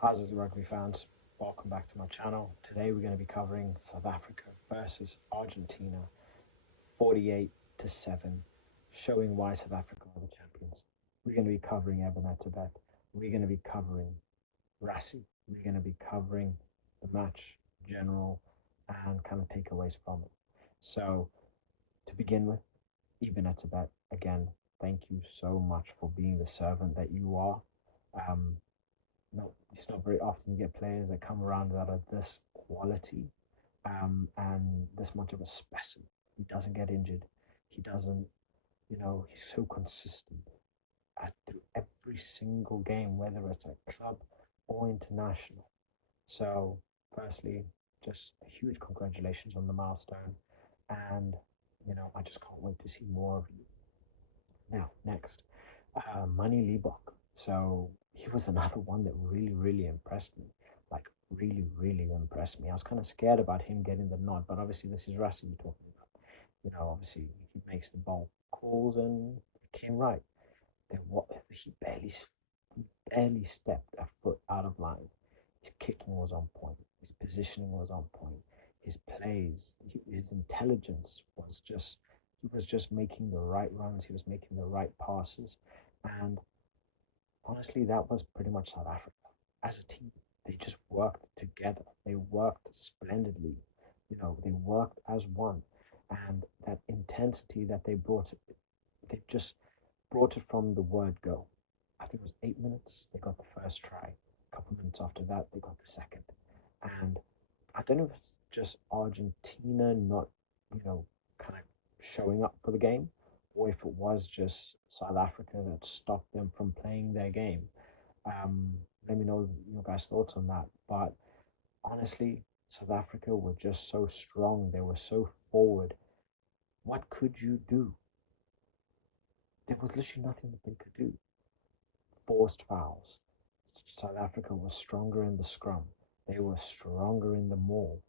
How's it, rugby fans? Welcome back to my channel. Today we're going to be covering South Africa versus Argentina, 48-7, showing why South Africa are the champions. We're going to be covering Eben Etzebeth. We're going to be covering Rassie. We're going to be covering the match, general, and kind of takeaways from it. So, to begin with, Eben Etzebeth, again, thank you so much for being the servant that you are. Um, no, it's not very often you get players that come around that are this quality and this much of a specimen. He doesn't get injured. He doesn't, he's so consistent through every single game, whether it's a club or international. So, firstly, just a huge congratulations on the milestone. And, I just can't wait to see more of you. Now, next, Mannie Libbok. So he was another one that really, really impressed me. Like, really, really impressed me. I was kind of scared about him getting the nod, but obviously, this is Rassi we're talking about. Obviously, he makes the ball calls and it came right. Then what? He barely stepped a foot out of line. His kicking was on point. His positioning was on point. His plays, his intelligence was just, he was just making the right runs. He was making the right passes. And honestly, that was pretty much South Africa. As a team, they just worked together. They worked splendidly. They worked as one. And that intensity that they just brought it from the word go. I think it was 8 minutes. They got the first try. A couple of minutes after that, they got the second. And I don't know if it's just Argentina not, kind of showing up for the game, or if it was just South Africa that stopped them from playing their game. Let me know your guys' thoughts on that. But honestly, South Africa were just so strong. They were so forward. What could you do? There was literally nothing that they could do. Forced fouls. South Africa was stronger in the scrum. They were stronger in the maul.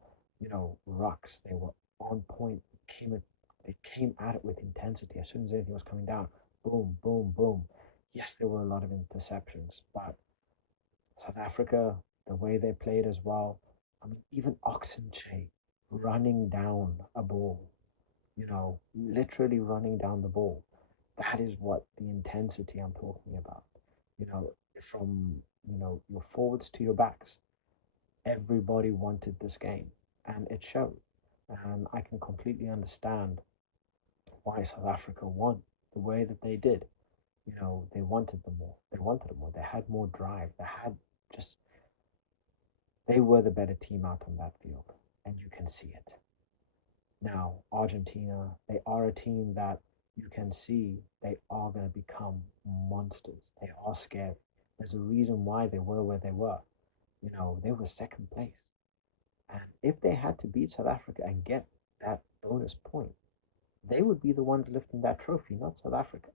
Rucks. They were on point. They came at it with intensity. As soon as anything was coming down, boom, boom, boom. Yes, there were a lot of interceptions, but South Africa, the way they played as well. I mean, even Oxenche running down a ball, literally running down the ball. That is what the intensity I'm talking about. From, your forwards to your backs, everybody wanted this game and it showed. And I can completely understand why South Africa won the way that they did. They wanted them more. They wanted it more. They had more drive. Just, they were the better team out on that field. And you can see it. Now, Argentina, they are a team that you can see they are going to become monsters. They are scary. There's a reason why they were where they were. They were second place. And if they had to beat South Africa and get that bonus point, they would be the ones lifting that trophy, not South Africa.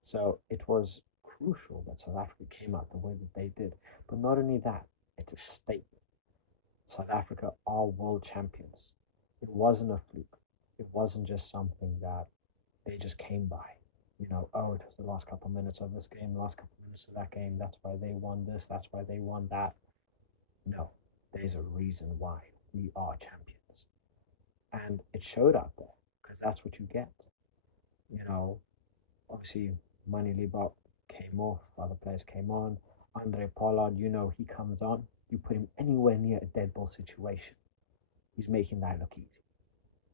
So it was crucial that South Africa came out the way that they did. But not only that, it's a statement. South Africa are world champions. It wasn't a fluke. It wasn't just something that they just came by. Oh, it was the last couple of minutes of this game, the last couple of minutes of that game. That's why they won this. That's why they won that. No, there's a reason why we are champions. And it showed out there because that's what you get. You know, Obviously, Mannie Libbok came off, other players came on. Andre Pollard, he comes on. You put him anywhere near a dead ball situation, he's making that look easy.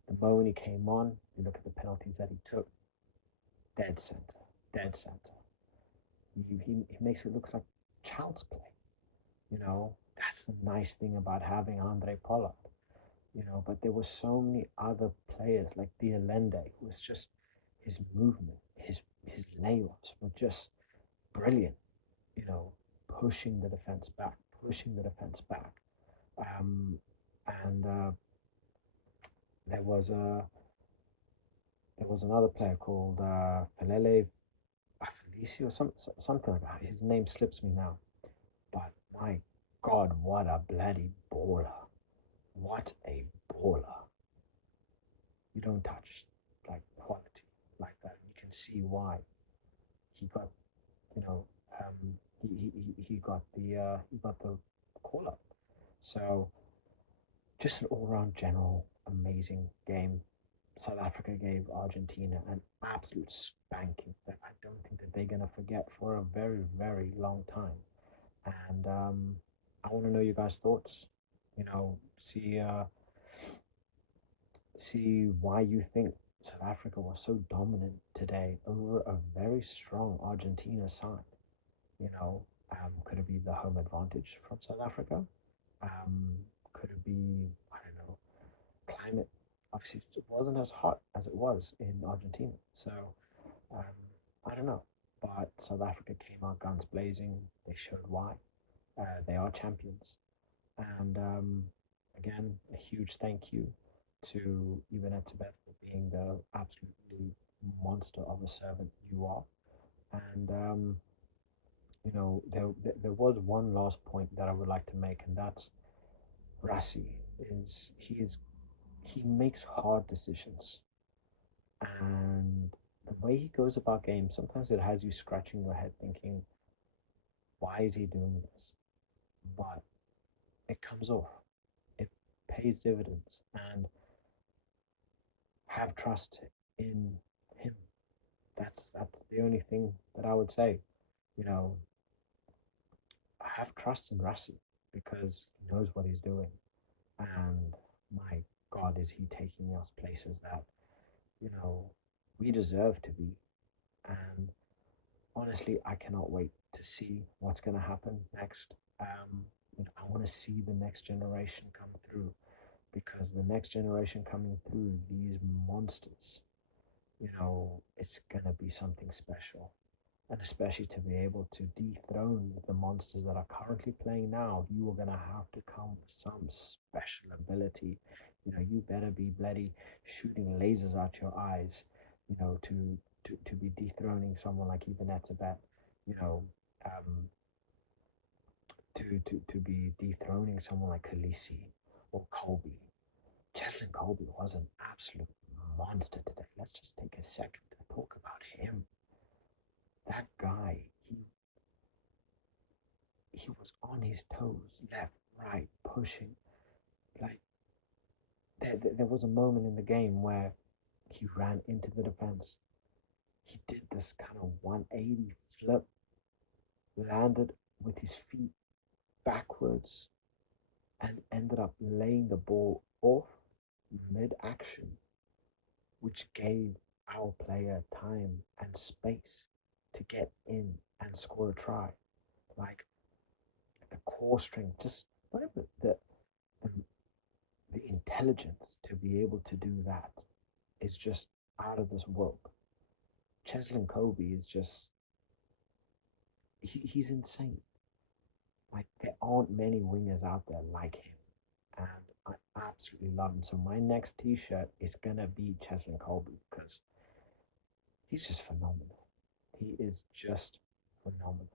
The moment he came on, you look at the penalties that he took, dead center, dead center. He makes it look like child's play. That's the nice thing about having Andre Pollard. But there were so many other players like Dialende, who was just his movement, his layoffs were just brilliant. You know, pushing the defense back, pushing the defense back. Um, and there was a there was another player called Felele Felici or something like that. His name slips me now. But my God, what a bloody baller! What a baller! You don't touch like quality like that. You can see why he got, you know, he got the call up. So just an all round general amazing game. South Africa gave Argentina an absolute spanking that I don't think that they're gonna forget for a very very long time. And I want to know you guys' thoughts. You know, see why you think South Africa was so dominant today over a very strong Argentina side. You know, could it be the home advantage from South Africa? Could it be, I don't know, climate? Obviously, it wasn't as hot as it was in Argentina. So, um, I don't know. But South Africa came out guns blazing. They showed why. They are champions. And again, a huge thank you to Eben Etzebeth for being the absolutely monster of a servant you are. And there was one last point that I would like to make, and that's Rassi he makes hard decisions, and the way he goes about games, sometimes it has you scratching your head thinking, why is he doing this? But it comes off. It pays dividends, and have trust in him. That's the only thing that I would say. You know, have trust in Rassi because he knows what he's doing. And my God, is he taking us places that, you know, we deserve to be. And honestly, I cannot wait to see what's going to happen next. I want to see the next generation come through because the next generation coming through, these monsters, it's going to be something special. And especially to be able to dethrone the monsters that are currently playing now, you are going to have to come with some special ability. You better be bloody shooting lasers out your eyes, to be dethroning someone like Eben Etzebeth, you know, um, to be dethroning someone like Khaleesi or Colby. Cheslin Colby was an absolute monster today. Let's just take a second to talk about him. That guy, he was on his toes, left, right, pushing. Like there was a moment in the game where he ran into the defense. He did this kind of 180 flip, landed with his feet backwards, and ended up laying the ball off mid action, which gave our player time and space to get in and score a try. Like the core strength, just whatever the the intelligence to be able to do that is just out of this world. Cheslin Kobe is just he's insane. Like there aren't many wingers out there like him, and I absolutely love him. So my next T-shirt is gonna be Cheslin Kobe because he's just phenomenal. He is just phenomenal.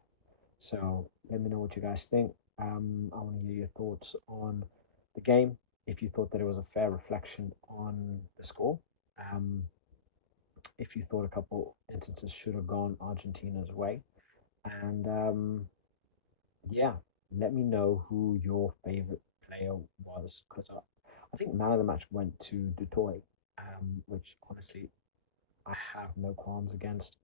So let me know what you guys think. I want to hear your thoughts on the game. If you thought that it was a fair reflection on the score, um, if you thought a couple instances should have gone Argentina's way. And yeah, let me know who your favorite player was because I think man of the match went to Dutoy, which honestly I have no qualms against.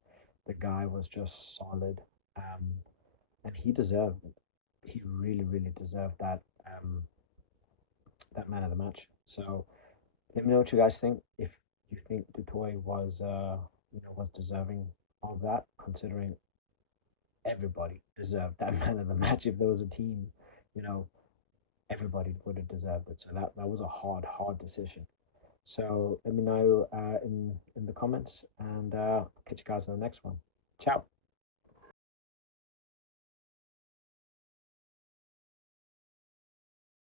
The guy was just solid, and he deserved it. He really, really deserved that man of the match. So let me know what you guys think. If you think Dutoy was deserving of that, considering everybody deserved that man of the match. If there was a team, you know, everybody would have deserved it. So that was a hard, hard decision. So let me know in the comments, and catch you guys in the next one. Ciao.